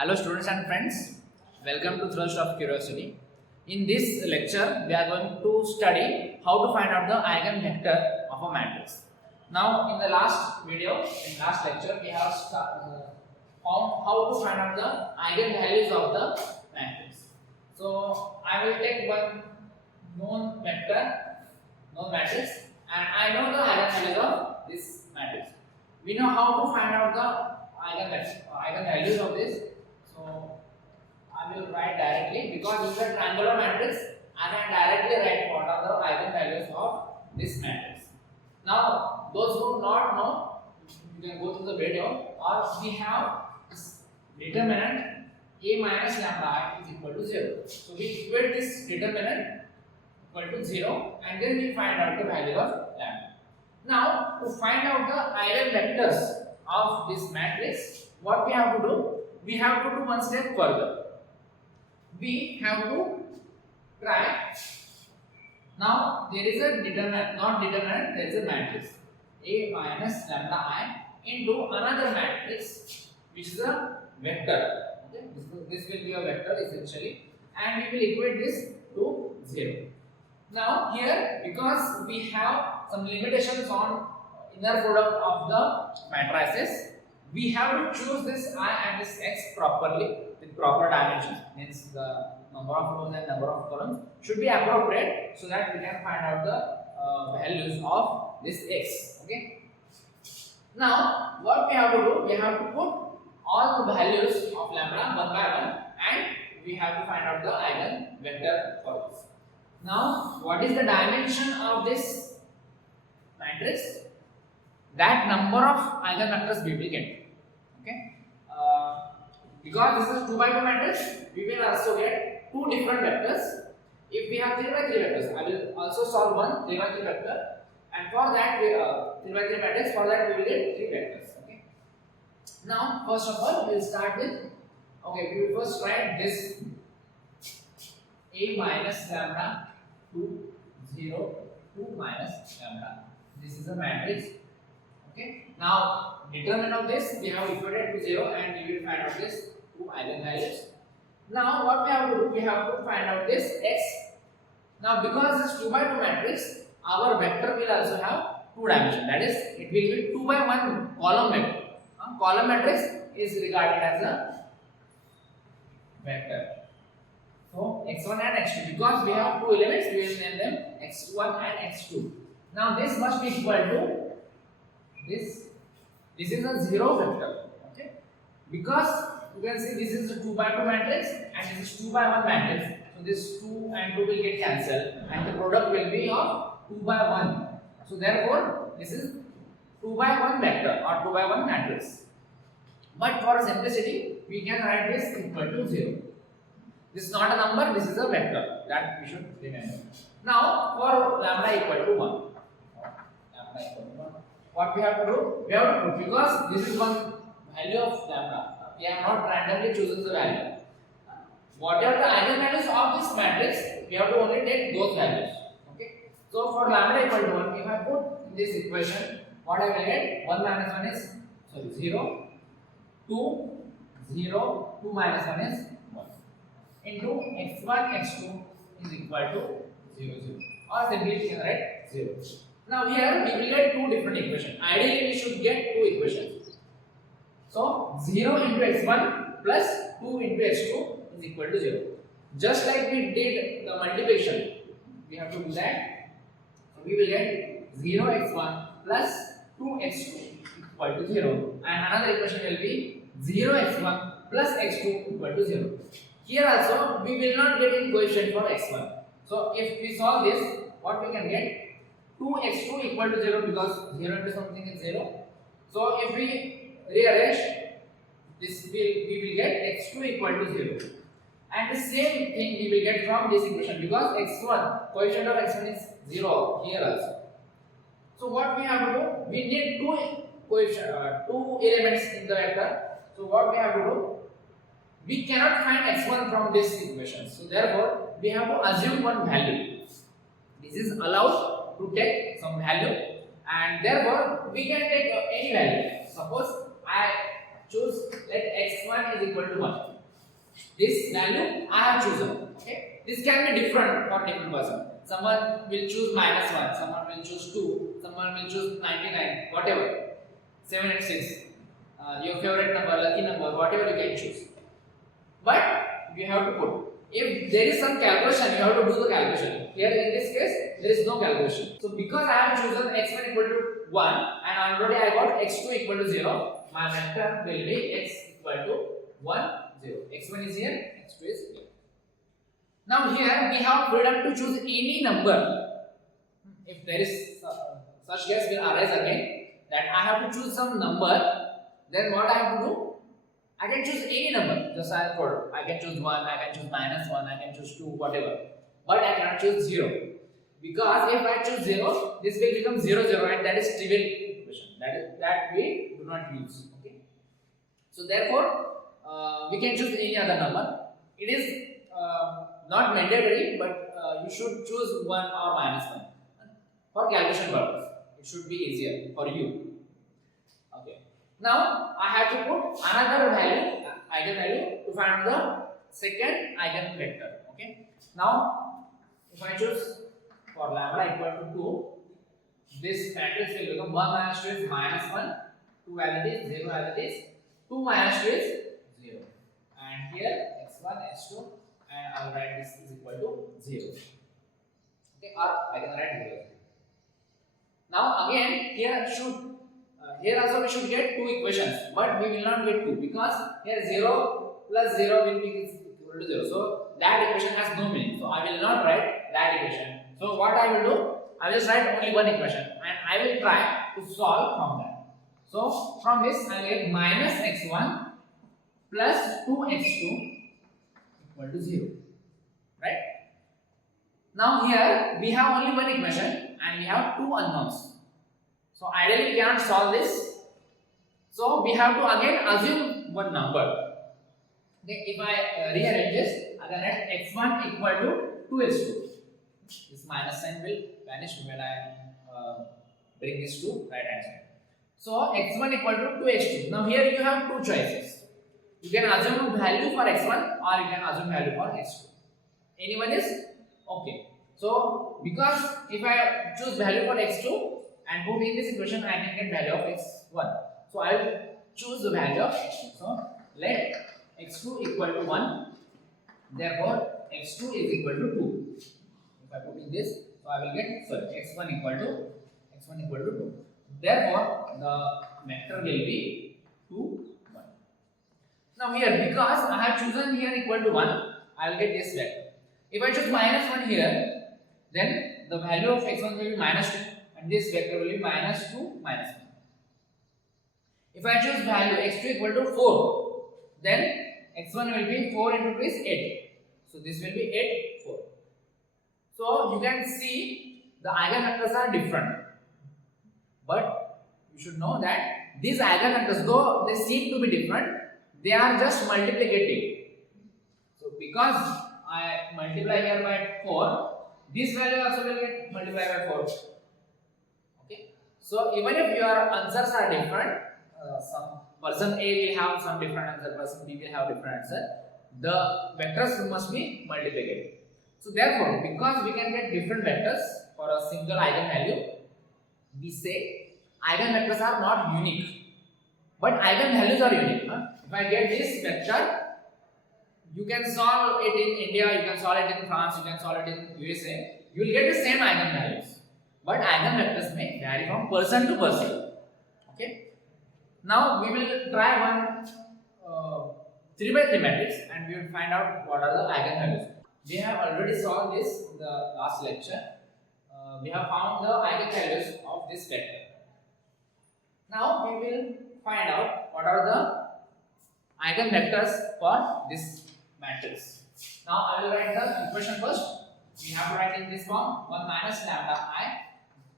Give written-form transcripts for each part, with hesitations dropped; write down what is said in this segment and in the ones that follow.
Hello students and friends, welcome to Thrust of Curiosity. In this lecture, we are going to study how to find out the eigenvector of a matrix. Now, in the last video, in last lecture, we have found how to find out the eigenvalues of the matrix. So, I will take one known matrix, and I know the eigenvalues of this matrix. We know how to find out the eigenvalues of this. So I will write directly because this is a triangular matrix. I can directly write what are the eigenvalues of this matrix. Now, those who do not know, you can go to the video, or we have this determinant a minus lambda I is equal to 0. So we equate this determinant equal to 0 and then we find out the value of lambda. Now, to find out the eigenvectors of this matrix, what we have to do? We have to do one step further. We have to try. Now there is a determinant, not determinant, there is a matrix A minus lambda I into another matrix which is a vector. Okay, this will be a vector essentially, and we will equate this to 0. Now here, because we have some limitations on inner product of the matrices, we have to choose this I and this X properly with proper dimensions. Hence, the number of rows and number of columns should be appropriate so that we can find out the values of this X. Okay. Now, what we have to do? We have to put all the values of lambda one by one, and we have to find out the eigenvector for this. Now, what is the dimension of this matrix? That number of eigenvectors we will get. Okay, because this is 2 by 2 matrix, we will also get two different vectors. If we have 3 by 3 vectors, I will also solve one 3 by 3 vector, and for that we 3 by 3 matrix. For that we will get 3 vectors. Okay. Now, first of all, we will start with. Okay, we will first write this A minus lambda 2 0 2 minus lambda. This is a matrix. Okay. Now, determinant of this we have equated to 0 and we will find out this two eigenvalues. Now, what we have to do? We have to find out this X. Now, because this 2 by 2 matrix, our vector will also have two dimensions. That is, it will be 2 by 1 column vector. Column matrix is regarded as a vector. So, x1 and x2. Because we have two elements, we will name them x1 and x2. Now, this must be equal to this is a 0 vector. Okay, because you can see this is a 2 by 2 matrix and this is 2 by 1 matrix. So this 2 and 2 will get cancelled and the product will be of 2 by 1. So therefore this is 2 by 1 vector or 2 by 1 matrix. But for simplicity we can write this equal to 0. This is not a number, this is a vector, that we should remember. Now for lambda equal to 1. Lambda equal to 1. What we have to do? We have to put, because this is one value of lambda. We have not randomly chosen the value. Whatever the eigenvalues of this matrix, we have to only take those values. Okay. So for lambda equal to 1, if I put in this equation, what I will get? 1 minus 1 is 0, 2, 0, 2 minus 1 is 1 into x1, x2 is equal to 0, 0. Or simply we can write 0. Now here we will get two different equations. Ideally we should get two equations. So 0 into x1 plus 2 into x2 is equal to 0. Just like we did the multiplication, we have to do that. So we will get 0 x1 plus 2 x2 equal to 0. And another equation will be 0 x1 plus x2 equal to 0. Here also we will not get any coefficient for x1. So if we solve this, what we can get? 2x2 equal to 0 because 0 into something is 0. So if we rearrange this, we will get x2 equal to 0. And the same thing we will get from this equation because x1, coefficient of x1 is 0 here also. So what we have to do? We need two elements in the vector. So what we have to do? We cannot find x1 from this equation. So therefore, we have to assume one value. This is allowed to take some value, and therefore we can take any value. Suppose I choose let x1 is equal to 1. This value I have chosen. Okay, this can be different for different person. Someone will choose -1, someone will choose 2, someone will choose 99, whatever, 7 and 6. Your favorite number, lucky number, whatever you can choose. But you have to put. If there is some calculation, you have to do the calculation. Here in this case, there is no calculation. So because I have chosen x1 equal to 1 and already I got x2 equal to 0, my vector will be x equal to 1, 0. x1 is here, x2 is here. Now here we have freedom to choose any number. If there is such case will arise again that I have to choose some number, then what I have to do? I can choose any number. Just I told, I can choose 1, I can choose -1, I can choose 2, whatever. But I cannot choose 0. Because if I choose 0, this will become 0, 0 and that is trivial equation. That we do not use. Okay. So therefore, we can choose any other number. It is not mandatory, but you should choose 1 or -1 for calculation purpose. It should be easier for you. Okay. Now I have to put another value, eigenvalue, to find the second eigenvector. Okay. Now if I choose for lambda equal to 2, this matrix will become 1 minus 2 is -1, 2 as it is, 0 as it is, 2 minus 2 is 0, and here x1, x2, and I will write this is equal to 0. Okay, or I can write 0. Now again here also we should get 2 equations, but we will not get 2 because here 0 plus 0 will be equal to 0. So that equation has no meaning. So I will not write that equation. So what I will do? I will just write only one equation and I will try to solve from that. So from this I will get minus x1 plus 2x2 equal to 0. Right? Now here we have only one equation and we have 2 unknowns. So ideally we cannot solve this. So we have to again assume one number. Okay, if I rearrange this, I can write x1 equal to 2x2. This minus sign will vanish when I bring this to right hand side. So x1 equal to 2x2. Now here you have 2 choices. You can assume value for x1 or you can assume value for x2. Anyone is okay. So because if I choose value for x2 and put in this equation, I can get value of x1. So I will choose the value of x2. So let x2 equal to 1. Therefore x2 is equal to 2. If I put in this, so I will get x1 equal to 2. Therefore the vector will be 2, 1. Now here because I have chosen here equal to 1, I will get this vector. If I choose -1 here, then the value of x1 will be -2 and this vector will be -2, -1. If I choose value x2 equal to 4, then x1 will be 4 into 2 is 8. So this will be 8, 4. So you can see the eigenvectors are different. But you should know that these eigenvectors, though they seem to be different, they are just multiplicative. So because I multiply here by 4, this value also will get multiplied by 4. Okay. So even if your answers are different, some person A will have some different answer, person B will have different answer, the vectors must be multiplicative. So therefore, because we can get different vectors for a single eigenvalue, we say eigenvectors are not unique, but eigenvalues are unique. If I get this vector, you can solve it in India, you can solve it in France, you can solve it in USA, you will get the same eigenvalues, but eigenvectors may vary from person to person. Okay. Now we will try one 3x3 matrix and we will find out what are the eigenvalues. We have already solved this in the last lecture. We have found the eigenvalues of this vector. Now we will find out what are the eigenvectors for this matrix. Now I will write the equation first. We have to write in this form 1 minus lambda I.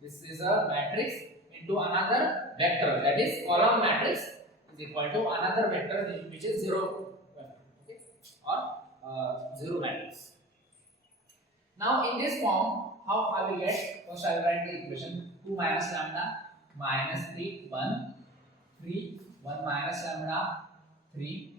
This is a matrix into another vector, that is column matrix is equal to another vector which is 0, okay, or 0 matrix. Now in this form, how I will get? First I will write the equation 2 minus lambda minus 3, 1, 3, 1 minus lambda 3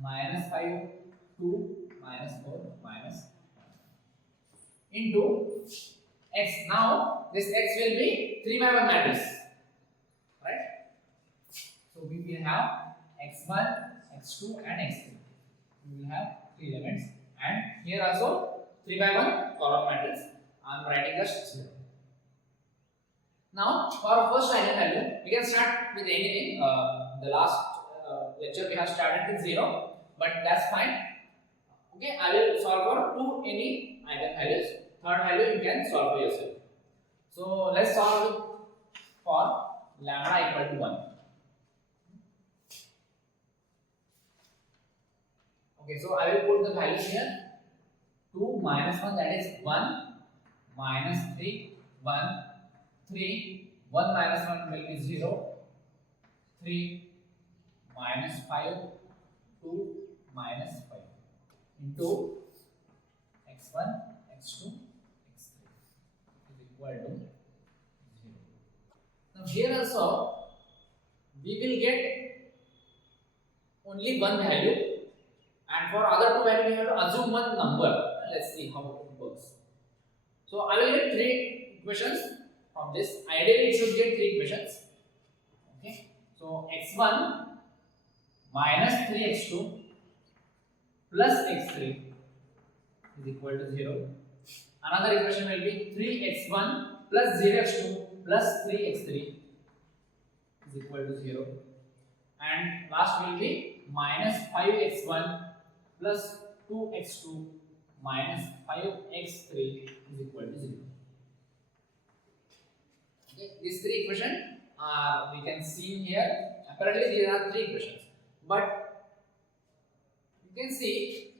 minus 5 2 minus 4 minus 1 into x. Now this x will be 3 by 1 matrix, right? So we will have x1, x2 and x3. We will have 3 elements, and here also 3 by 1 column matrix. I am writing just 0. Now for first eigenvalue, we can start with anything. The last lecture we have started with 0, but that's fine. Okay, I will solve for any eigenvalues. Third value you can solve for yourself. So let's solve it for lambda equal to 1. Okay, so I will put the values here. 2 minus 1, that is 1, minus 3, 1, 3, 1 minus 1 will be 0, 3, minus 5, 2, minus 5 into x1, x2, x3 is equal to 0. Now here also we will get only one value, and for other two values we have to assume one number. Let's see how it works. So I will get 3 equations from this. Ideally it should get 3 equations. Okay. So x1 minus 3x2 plus x3 is equal to 0. Another equation will be 3x1 plus 0x2 plus 3x3 is equal to 0. And last will be minus 5x1 plus 2x2 minus 5x3 is equal to 0. Okay, these 3 equations we can see here. Apparently there are 3 equations, but you can see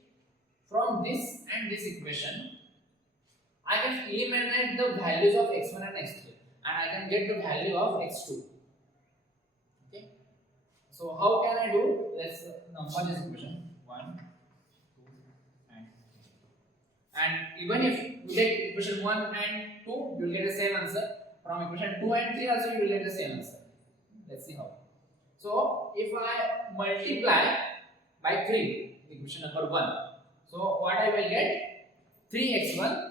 from this and this equation I can eliminate the values of x1 and x3, and I can get the value of x2. Okay, so how can I do? Let's number this equation 1, 2 and 3. And even if you take equation 1 and 2, you will get the same answer. From equation 2 and 3 also you will get the same answer. Let's see how. So if I multiply by 3, equation number 1, so what I will get? 3x1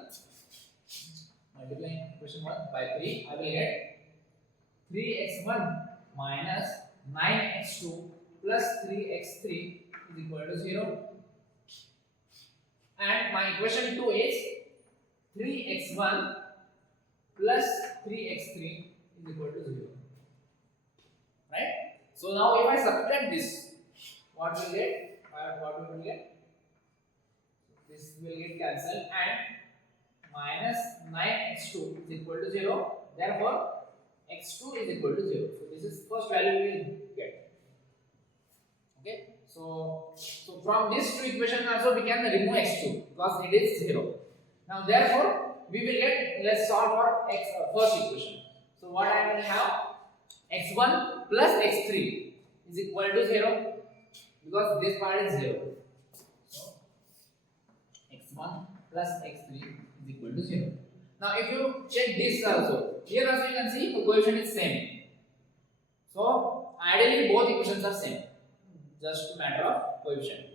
multiplying equation 1 by 3, I will get 3x1 minus 9x2 plus 3x3 is equal to 0. And my equation 2 is 3x1 plus 3x3 is equal to 0. Right? So now if I subtract this, what will get? What we will get? This will get cancelled, and minus 9x2 is equal to 0. Therefore, x2 is equal to 0. So this is first value we will get. Okay. So from these two equations also we can remove x2 because it is 0. Now therefore we will get, let's solve for first equation. So what I will have? x1 plus x3 is equal to 0 because this part is 0. So x1 plus x3 is equal to 0. Now if you check this also, here also you can see the coefficient is same. So ideally both equations are same, just a matter of coefficient.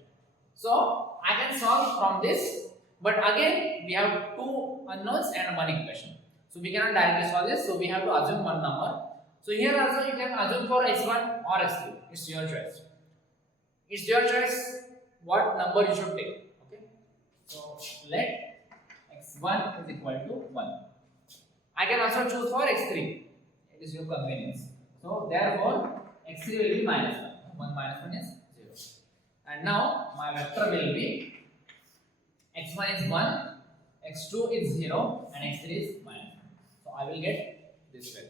So I can solve from this, but again we have 2 unknowns and 1 equation. So we cannot directly solve this, so we have to assume one number. So here also you can assume for x1 or x3. It's your choice. It's your choice what number you should take. Okay. So let x1 is equal to 1. I can also choose for x3. It is your convenience. So therefore x3 will be minus 1. 1 minus 1 is 0. And now my vector will be x1 is 1, x2 is 0 and x3 is minus 1. So I will get this vector.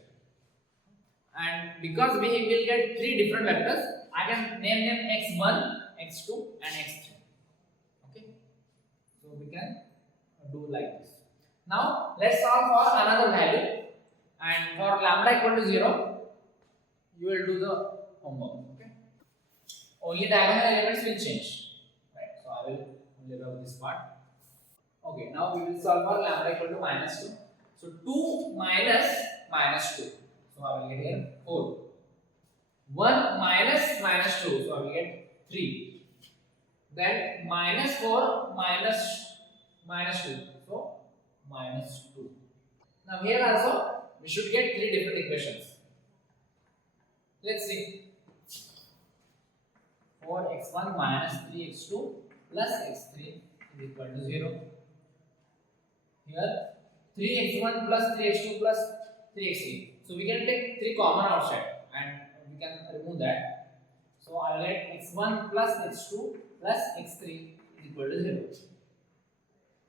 And because we will get 3 different vectors, I can name them x1, x2 and x3. Okay. So we can do like this. Now let's solve for another value, and for lambda equal to 0, you will do the homework. Okay. Only diagonal elements will change. Right. So I will only rub this part. Okay. Now we will solve for lambda equal to minus 2. So 2 minus minus 2. So I will get here 4. 1 minus minus 2, so we get 3. Then minus 4 minus 2, so minus 2. Now here also we should get 3 different equations. Let's see. 4x1 minus 3x2 plus x3 is equal to 0. Here 3x1 plus 3x2 plus 3x3. So we can take 3 common outside and we can remove that. So I will get x1 plus x2 plus x3 is equal to 0.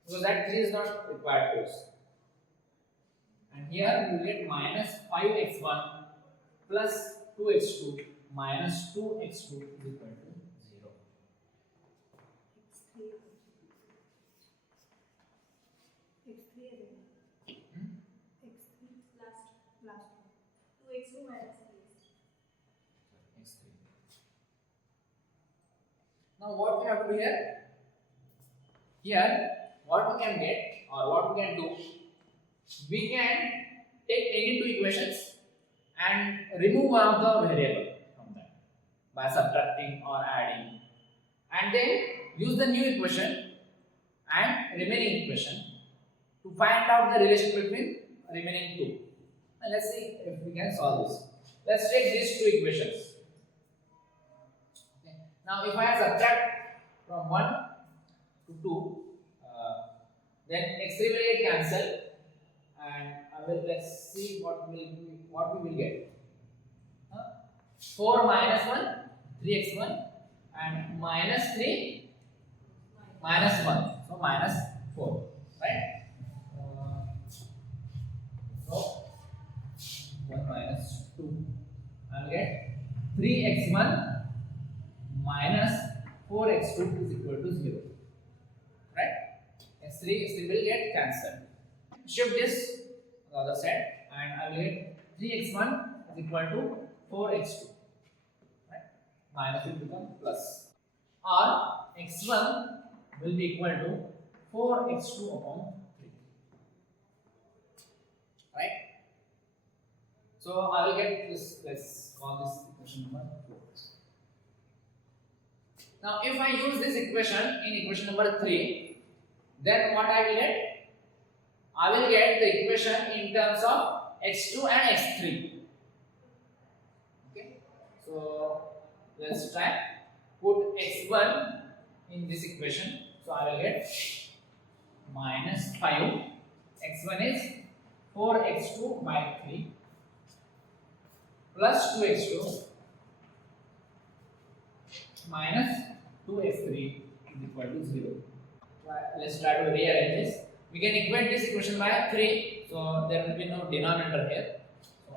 So that 3 is not required to us. And here we will get minus 5x1 plus 2x2 minus 2x2 is equal to 0. Now what we have to do here? Here what we can get or what we can do, we can take any two equations and remove one of the variable from that by subtracting or adding, and then use the new equation and remaining equation to find out the relation between remaining two. And let's see if we can solve this. Let's take these two equations. Okay. Now if I subtract from 1 to 2, then x3 will get cancelled, and let's see what we will get. 4 minus 1, 3x1, and minus 3 minus 1, so minus 4, right? So 1 minus 2, I will get 3x1 minus 4x2 is equal to 0, right? x3 will get cancelled. Shift this to the other side, and I will get 3x1 is equal to 4x2, right? Minus will become plus, or x1 will be equal to 4x2 upon 3, right? So I will get this. Let's call this equation number 4. Now if I use this equation in equation number 3, then what I will get? I will get the equation in terms of x2 and x3. Okay, so let's try put x1 in this equation. So I will get minus 5. X1 is 4x2 by 3 plus 2x2 minus 2x3 is equal to 0. Let's try to rearrange this. We can equate this equation by 3, so there will be no denominator here. So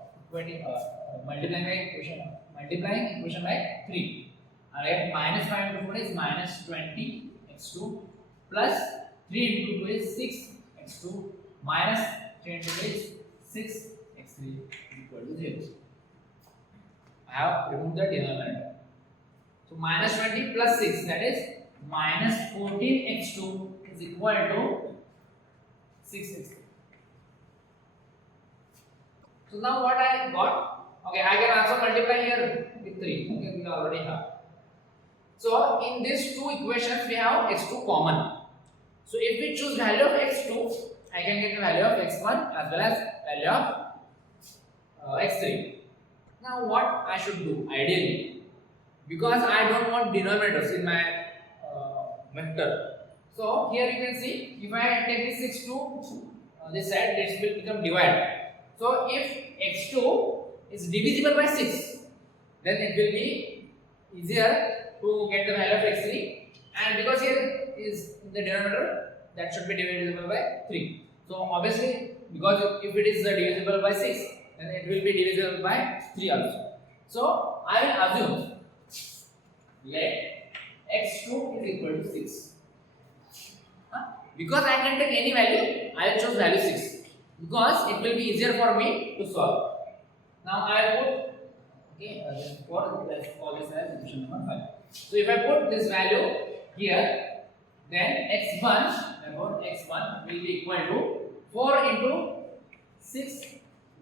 multiplying equation by 3. Alright, minus 5 into 4 is minus 20 x2 plus 3 into 2 is 6 x2 minus 3 into 2 is 6 x3 equal to 0. I have removed the denominator. So minus 20 plus 6, that is minus 14 x2 is equal to 6 x3. So now what I got? Okay, I can also multiply here with 3. Okay, we already have. So in these two equations we have x2 common. So if we choose value of x2, I can get the value of x1 as well as value of x3. Now what I should do ideally, because I don't want denominators in my vector. So here you can see, if I take this 6 to this side, this will become divided. So if x2 is divisible by 6, then it will be easier to get the value of x3, and because here is the denominator, that should be divisible by 3. So obviously, because if it is divisible by 6, then it will be divisible by 3 also. So I will assume let x2 is equal to 6. Because I can take any value, I will choose value 6, because it will be easier for me to solve. Now I put, okay, let's call this as equation number 5. So if I put this value here, then x1, therefore x1 will be equal to 4 into 6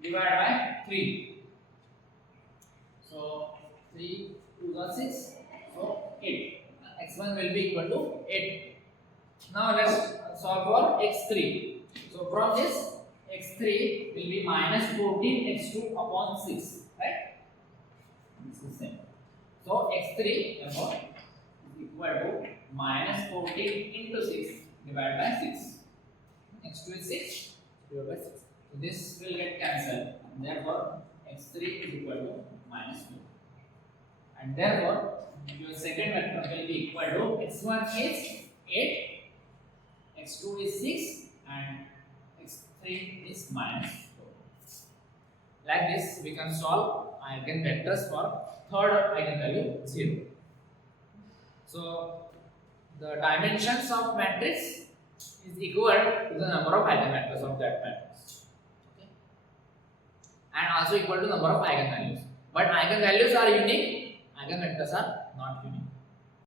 divided by 3. So 3 2 are 6, so 8. X1 will be equal to 8. Now let's solve for x3. So from this, x3 will be minus 14x2 upon 6, right? This is same. So x3 therefore is equal to minus 14 into 6 divided by 6. x2 is 6 divided by 6. So this will get cancelled. Therefore, x3 is equal to minus 2. And therefore, your second vector will be equal to x1 is 8, x2 is 6, and x3 is minus 4. Like this, we can solve eigenvectors for third eigenvalue 0. So, the dimensions of matrix is equal to the number of eigenvectors of that matrix. Okay. And also equal to number of eigenvalues. But eigenvalues are unique, eigenvectors are